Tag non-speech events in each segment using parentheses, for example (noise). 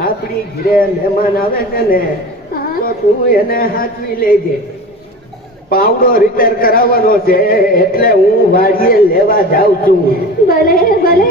આપણી ઘરે મહેમાન આવે છે ને તો તું એને હાચવી લેજે. પાવડો રિપેર કરાવવાનો છે એટલે હું વાડીએ લેવા જાઉં છું. ભલે ભલે.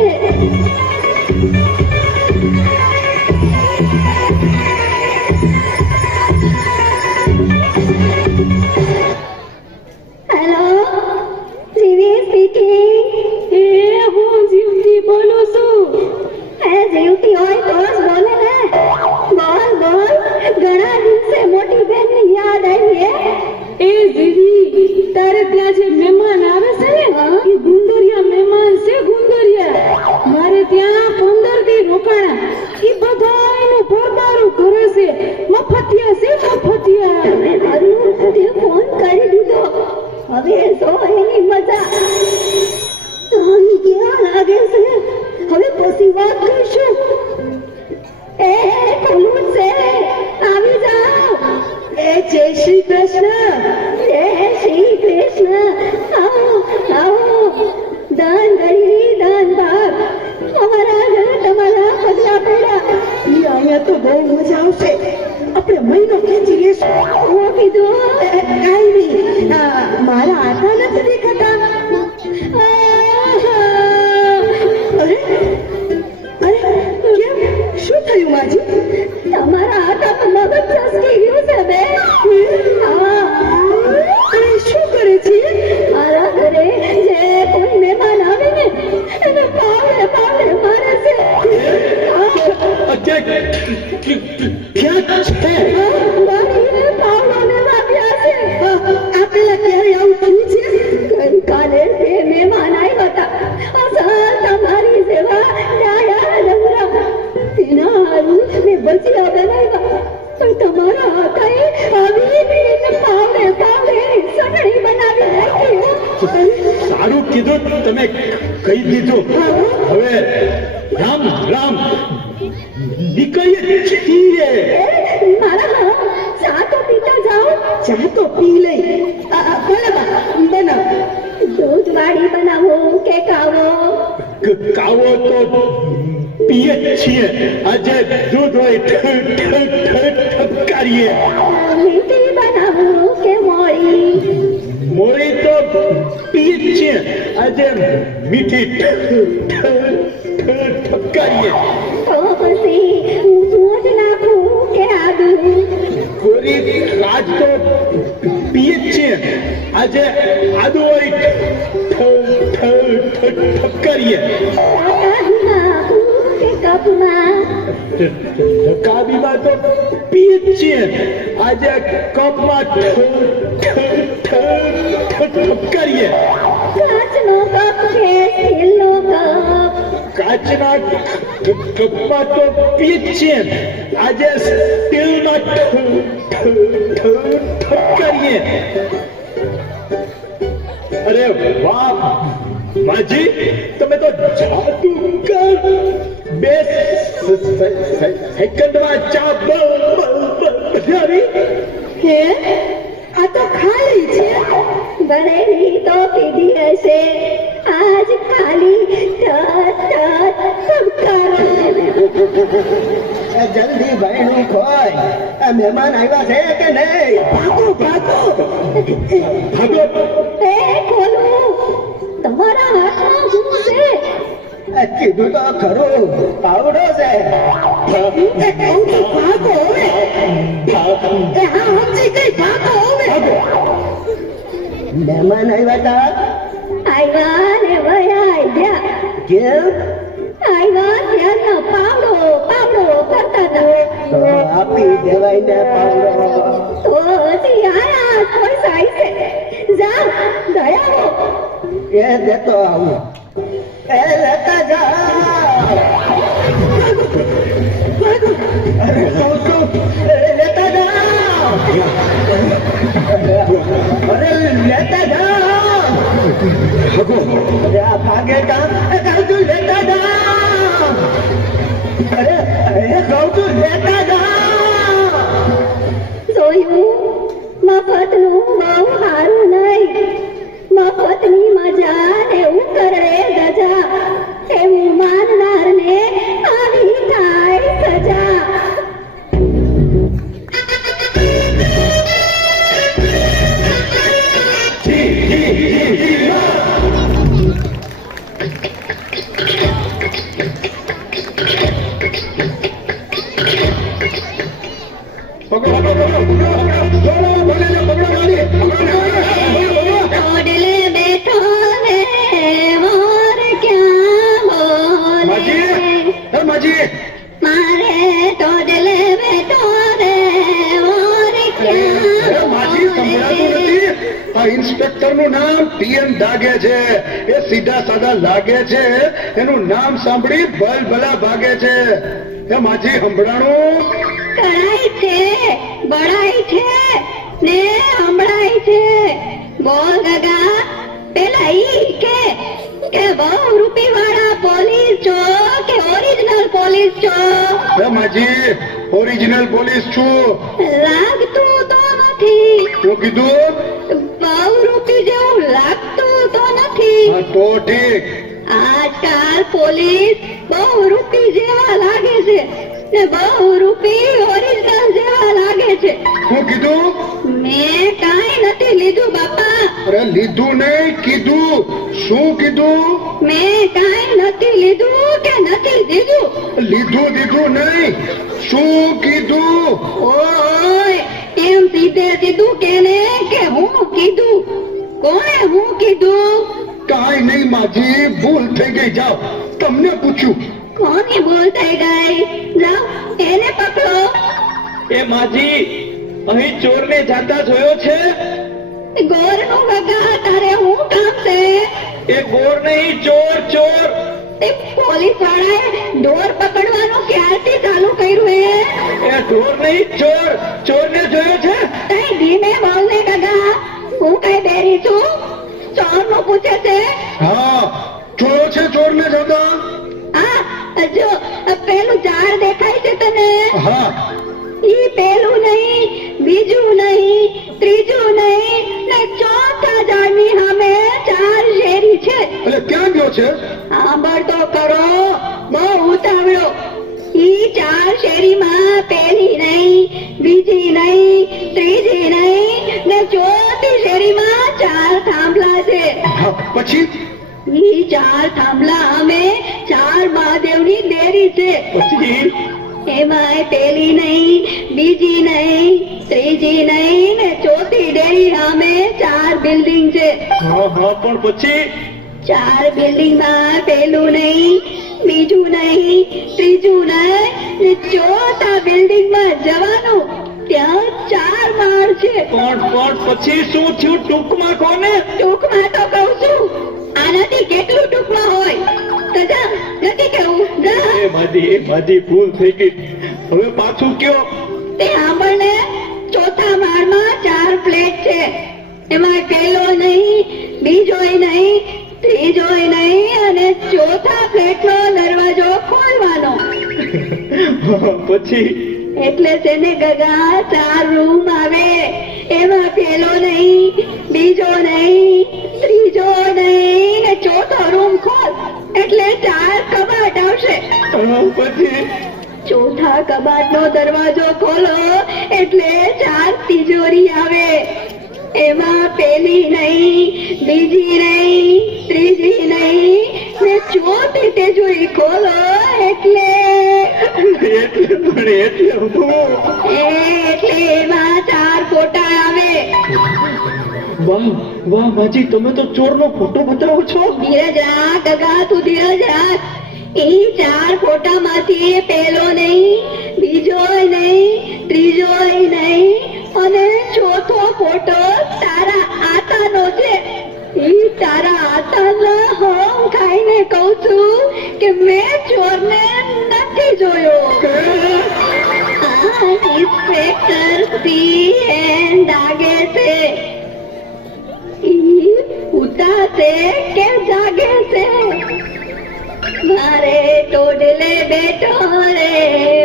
સારું કીધું તમે કહી દીધું. હવે રામ રામ. નીકળીએ છીએ એ, મારા ચા તો પીતા જાઓ ચા તો પી લઈ. બનાવ દૂધ વાળી બનાવો કે કાવો કાવો તો પીએ જ છીએ. આજે દૂધ હોય ઠપકારીએ. મીઠી બનાવો કે મોળી મોળી તો પીએ જ છીએ. આજે મીઠી આજે આદુ હોય ઠ- ઠ- ઠ- ઠપકારીએ નાખું કે કપમાં કાબીમાં તો પીએ જ છીએ આજે કપમાં ઠ- ઠ- ઠ- ઠ- ઠપકારીએ કાચનો કપ કે સ્ટીલનો કપ કાચના કપમાં તો પીએ જ છીએ આજે સ્ટીલમાં ઠ- ઠ- ઠ- ઠપકારીએ અરે વાહ! માજી તમે તો જાદુગર. બે સેકન્ડમાં ચા બલ બલ બ- બનાવી હે? આ તો ખાલી છે. બનેલી તો પીધી હશે આજ ખાલી જલ્દી ભાઈનું ખોય. આ મહેમાન આવ્યા છે કે નહીં? ભાગો ભાગો. ભાગો. તમારા હાથમાં શું છે કીધું તો ખરું. પાવડો છે. એ કહું છું ભાગો હવે? એ હા સમજી ગઈ ભાગો હવે? મહેમાન આવ્યા તા? આવ્યા ને વયા ગયા કેમ? આવ્યા ત્યારનો પાવડો પાવડો કરતા તો. આપી દેવાય ને પાવડો. તો હજી આયા કોઈ સાઈ છે. જા દયાવો એ દેતો આવું. એ લેતા અરે કહું છું, લેતા જા. અરે લેતા અરે આ ભાગે એ છું લેતા જા. અરે અરે કહું છું ને ઉકરે ગજા સાદા છે એનું નામ સાંભળી ભલ ભલા ભાગે છે. એ માજી હંભળાણું કરાય છે બળાય છે ને હંભળાય છે. બોલ ગગા પેલા ઈ કે કે બહુ રૂપી વાળા પોલીસ છો કે ઓરિજિનલ પોલીસ છો? એ માજી ઓરિજિનલ પોલીસ છું. લાગતું તો નથી. શું કીધું? બહુ રૂપી જેવું લાગતું તો નથી. તો ઠીક. આજકાલ પોલીસ બહુ રૂપી જેવા લાગે છે ને બહુ રૂપી ઓરિજિનલ જેવા લાગે છે. શું કીધું? મેં કાંઈ નથી લીધું બાપા. અરે લીધું નહીં કીધું. શું કીધું? મેં કાંઈ નથી લીધું કે નથી દીધું. લીધું દીધું નહીં. શું કીધું? ઓય એમ સીધે સીધું કેને કે હું કીધું? કોણે હું કીધું? કાંઈ નહીં માજી ભૂલ થઈ ગઈ જાઓ. તમને પૂછ્યું કોની ભૂલ થઈ ગઈ? જાઓ એને પકડો. એ માજી અહીં ચોરને જાતા જોયો છે? ગોરનું ગગા તારે હું કામ છે એ ગોર નહીં ચોર ચોર. તે પોલીસ વાળાએ ઢોર પકડવાનું ક્યારથી ચાલુ કર્યું એ? એ ઢોર નહીં ચોર. ચોરને જોયો છે? કઈ ધીમે બોલ ને ગગા હું કઈ પૂછે છે? હા જોયો છે ચોરને જતા? હા જો પેલું ઝાડ દેખાય છે તને? હા. ઈ પેલું નહીં બીજું નહીં ત્રીજું નહીં ને ચોથા ઝાડની સામે ચાર શેરી છે. એટલે ક્યાં ગયો છે? સાંભળ તો કરો બહુ ઉતાવળો. ઈ ચાર શેરીમાં પેલી નહીં બીજી નહીં ત્રીજી નહીં ને ચોથી શેરીમાં ચાર થાંભલા છે. પછી? ઈ ચાર થાંભલા અમે ચાર મહાદેવની દેરી છે. પછી? એમાં પેલી નહીં બીજી નહીં ત્રીજી નહીં ને ચોથી ડેરી સામે ચાર બિલ્ડિંગ છે. હા હા પણ પછી? ચાર બિલ્ડિંગમાં પેલું નહીં બીજું નહીં ત્રીજું નહીં ને ચોથા બિલ્ડિંગમાં જવાનું. ત્યાં ચાર માળ છે. પણ પણ પછી શું થયું? ટૂંકમાં કોને? ટૂંકમાં તો કહું છું આનાથી કેટલું ટૂંકમાં હોય? તો જા નથી કહું જા. એ માધી એ માધી ભૂલ થઈ ગઈ. હવે પાછું કયો? તે આપણને ચોથા માળમાં ચાર ફ્લેટ છે. એમાં પહેલો નહીં બીજોય નહીં ત્રીજોય નહીં અને ચોથા ફ્લેટનો દરવાજો ખોલવાનો. (laughs) પછી? એટલે તેને ગગા ચાર રૂમ આવે એમાં પેલો નહીં બીજો નહીં ત્રીજો નહીં. ને ચોથો રૂમ ખોલ એટલે ચાર કબાટ આવશે. પછી ચોથા કબાટનો દરવાજો ખોલો એટલે ચાર તિજોરી આવે. એમાં પેલી નહીં બીજી નહીં ત્રીજી નહીં. ને ચોથી તિજોરી ખોલો એટલે વાહ માજી તમે તો ચોરનો ફોટો બતાવો છો. ધીરજ રાખ, ગગા, તું ધીરજ રાખ. એ ચાર ફોટામાંથી પેલો નહીં, બીજો નહીં, ત્રીજો નહીં, અને ચોથો ફોટો તારા આતાનો છે. એ તારા આતાના હોમ ખાઈને કહું છું કે મેં સી એન દાગે છે ઉતા છે કે જાગે છે મારે ટોડલે બેઠો રે.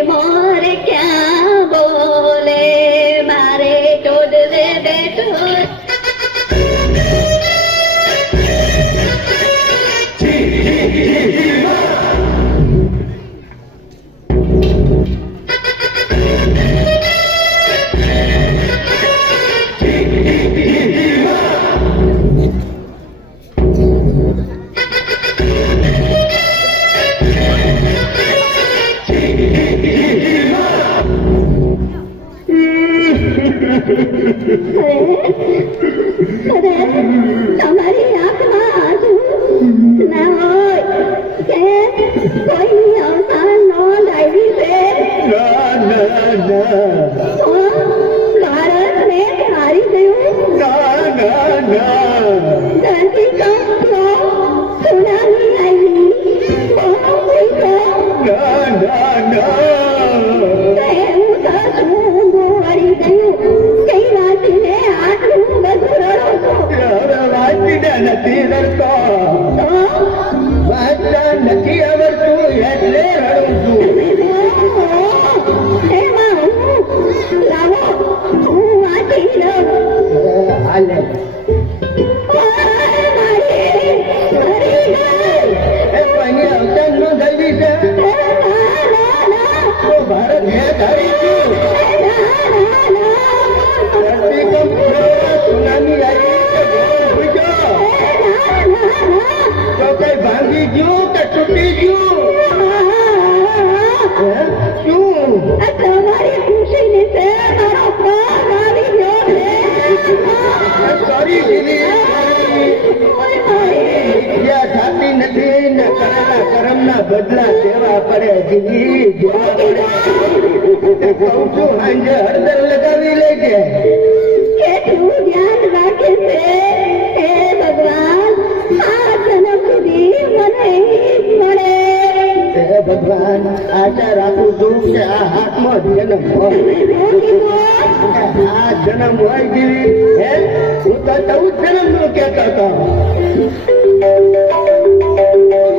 અરે તમારી alheias. નથી ને કરેલા કર્મના બદલા દેવા પડે દીદી દેવા પડે કહું છું સાંજે હળદર લગાવી લેજે ભગવાન આશા રાખું છું કે આ હાથમાં જન્મ હોય આ જન્મ હોય ગીરી હે હું તો ચૌદ જન્મ નો કહેતો હતો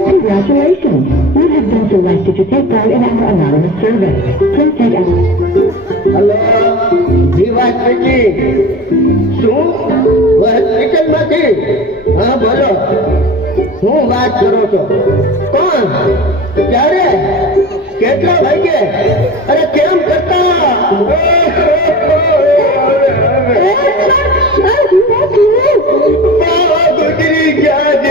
Congratulations! You have been selected to take part in our anonymous survey. Please take a... Hello, પેટી શું હોસ્પિટલમાંથી હા બોલો હું વાત કરો છો? કોણ? ક્યારે? કેટલા વાગે? અરે કેમ કરતા? ગુજરી ગયા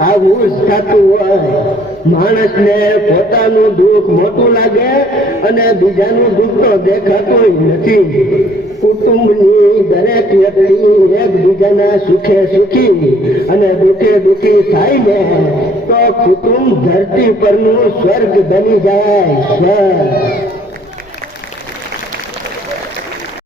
આવું જ પોતાનું દુઃખ મોટું લાગે અને બીજાનું દુઃખ તો દેખાતું નથી. કુટુંબની દરેક વ્યક્તિ એકબીજાના સુખે સુખી અને દુઃખે દુઃખી થાય ને, તો કુટુંબ ધરતી પરનું સ્વર્ગ બની જાય. સ્વર્ગ